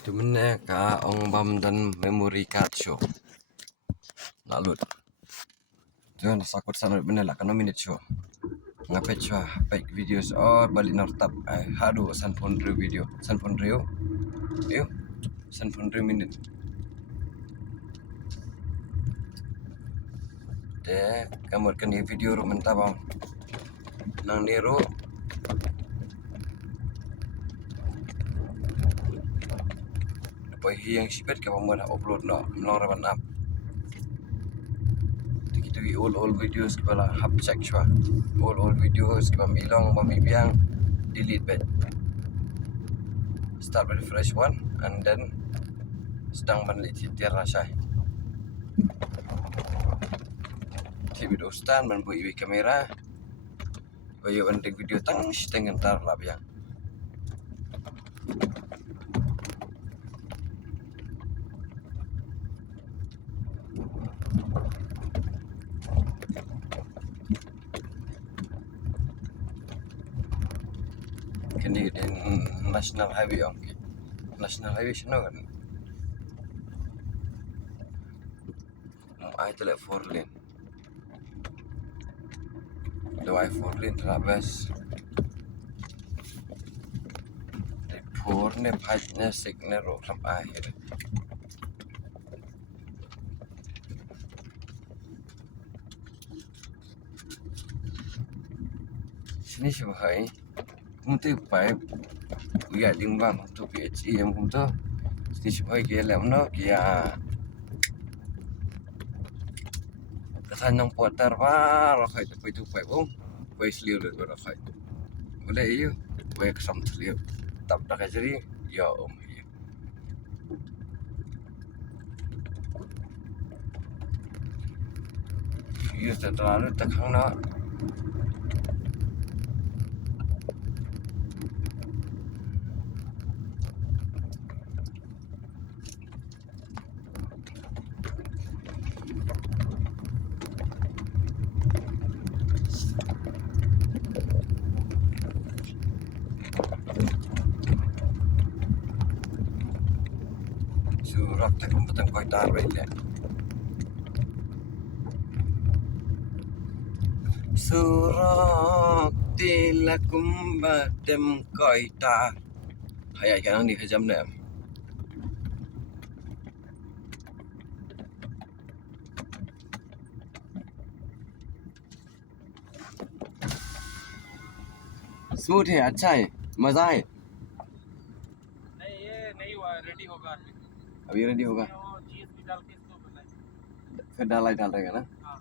Temennya ka ong bam dan memory card show. Lalu tuan sakut sana bener lah kano minute show. Ngapet show baik videos balik nortap hadu san pon video san pon reu. Yo san pon minute. De kamur kan di video ru mentabam. Nang niru yang sipet ka pamona upload no melong raban up. Kita all videos kepala hap check shwa. All videos kepala milong mamibiang delete bed. Start with the fresh one and then sedang meneliti rasai. Video stand membuat iwi kamera. Bayu penting video tang setengah tar lah biang. Kini di National Highway om. National Highway sana kan. Itu like 4 lane. Dua 4 lane terabas. Di 4 ne pajnya signal ro sampai akhir. Sini sebagai untuk upaya uya limbang untuk PHM untuk sini sebagai kia lemno kia kesan yang putar par rakai tapi itu upaya bom upaya seliu le rakai boleh iyo upaya kesam seliu tak dah jadi ya om iya iya terlalu tekan nak surat tekan betul kau tarik le surat tilakum badem kau tar hayat kan ni hajam nem smooth है अच्छा है मजा है नहीं ये नहीं हुआ रेडी होगा अभी रेडी होगा वो जीएसटी डाल के इसको बनाए फिर डाल देगा ना हाँ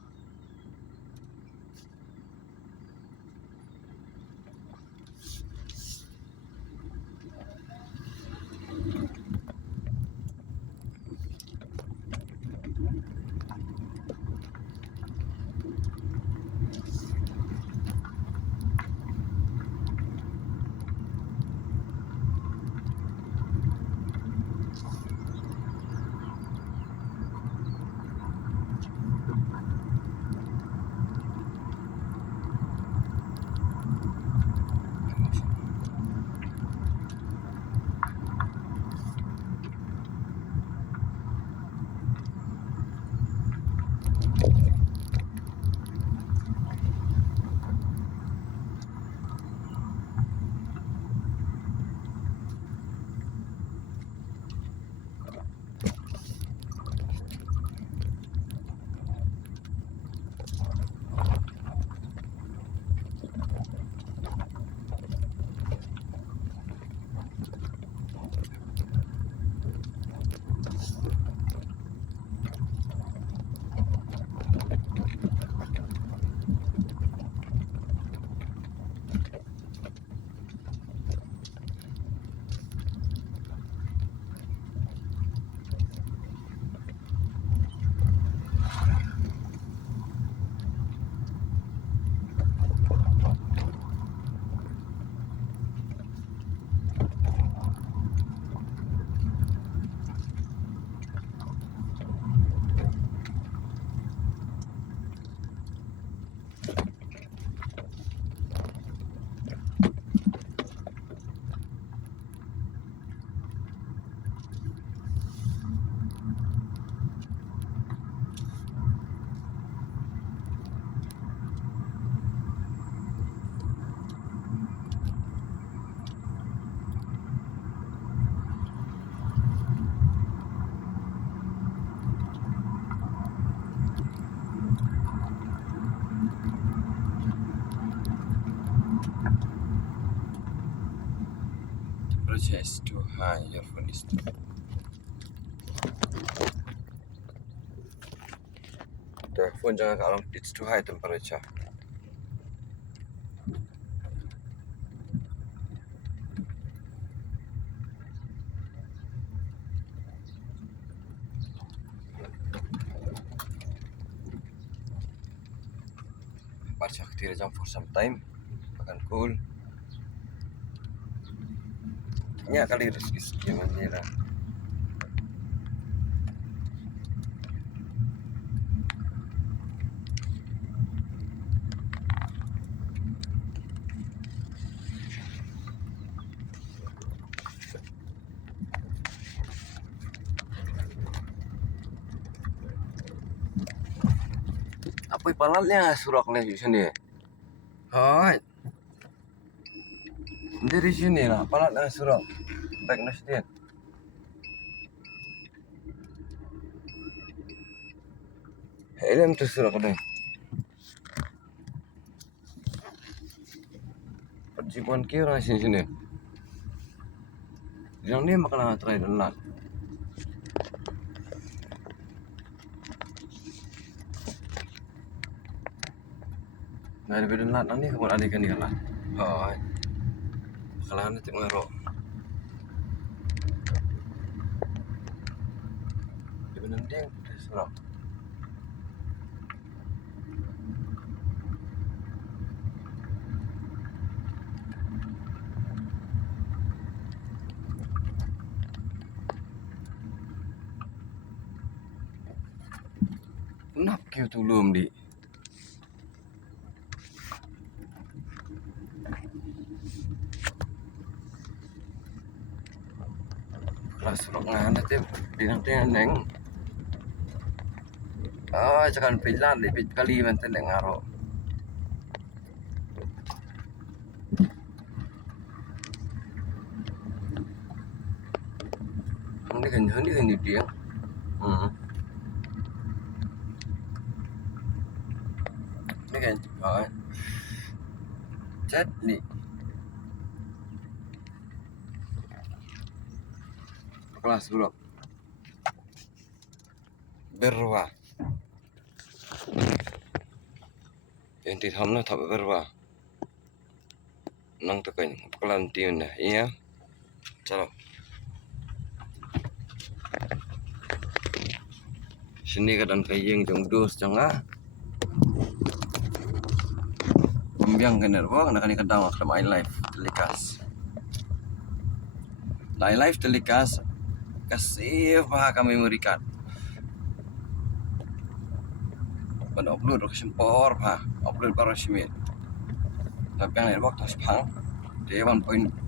temperature is too high, your phone is too. The phone jangan kalau it's too high temperature. Baca ketir jam for some time, akan cool. Nya kali rezeki mana lah. Apa palatnya suraknya di sini? Hai. Dari sini lah, palatnya surak. Baik nasdien. Helm tu surak ni. Percibuan kira sini. Yang ni makan try dan lah. Nah, daripada nak ni kamu ada kan dia lah. Hai. Kalau anda tengok ngarok. Dia benar dia surak. Kenapa kau tolong di? Kelas rokangan nanti binang neng. Jangan pilan lebih kali mantan ngaro. Ini kan dia. Ini kan, chat ni. Kelas dulu. Berwa. Yang dihamna tak berwa. Nang tekan kelantiun dah, iya. Calo. Sini kadang kayeng jong dos jangah. Pembiang kener wong nak kadang ak my life telikas. My life telikas kasih bah kami memory card. Pada upload ke sempor bah, upload baru simit. Tapi yang lain waktu sepang, dia 1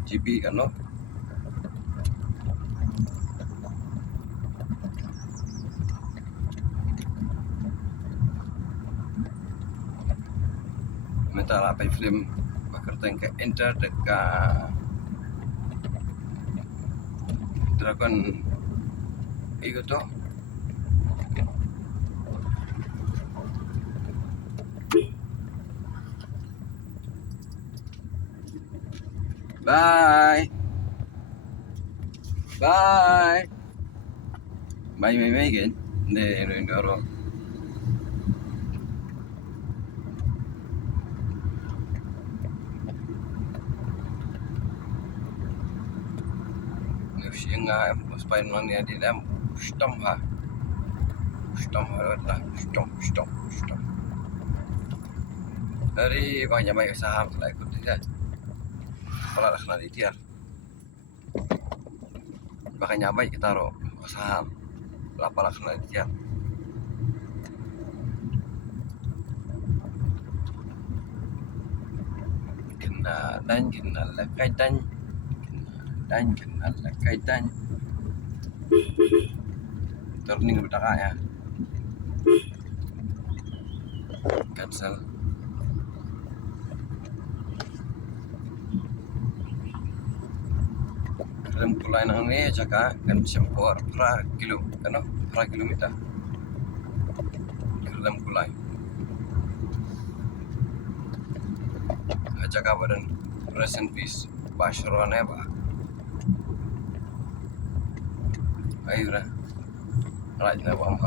GB kan no. Minta lah film bakar tengke enter dekat Dragon itu tu. Bye. Bye. Bye again. Ini dorong. Nga spain lang niya din am ustam ha ustam dari banyak banyak saham lah ikut dia pala nak nanti dia makanya baik kita taruh saham berapa lah nanti dia kenal kaitan turning bertakak ya cancel dalam kulai nang ni cakap kan sempor per kilometer dalam kulai cakap badan rest in peace Bashron ba Ayo lah. Right now, I'm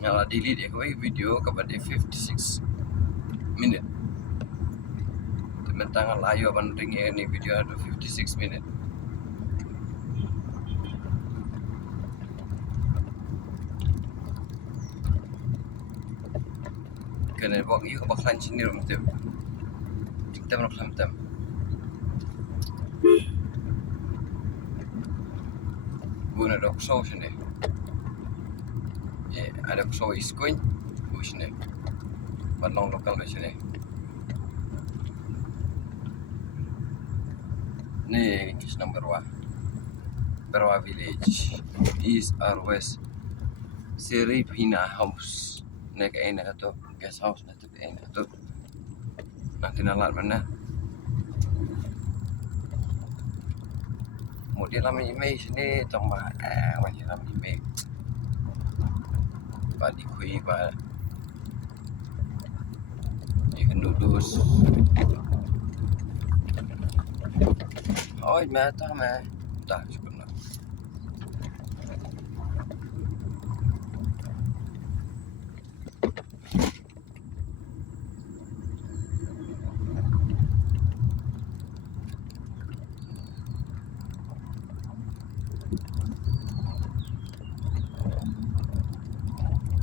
Nyala delete ya video kepada 56 minit. Teman layu akan ringnya ini video ada 56 minit. Kena buat iyo baklan sini rum tu. Kita nak kelam. Guna dok show sini. Ada show iskoin, bush ni. Balong lokal di sini. Ni kis number 1. Berwa village, east or west. Seri Pina house. Nek enak tu, guest house nanti enak tu. Nanti nalar mana? Kemudian dalam email sini tambah macam dalam email. Badi kui ba. Ikan dudus. Oh, mata mah. Dah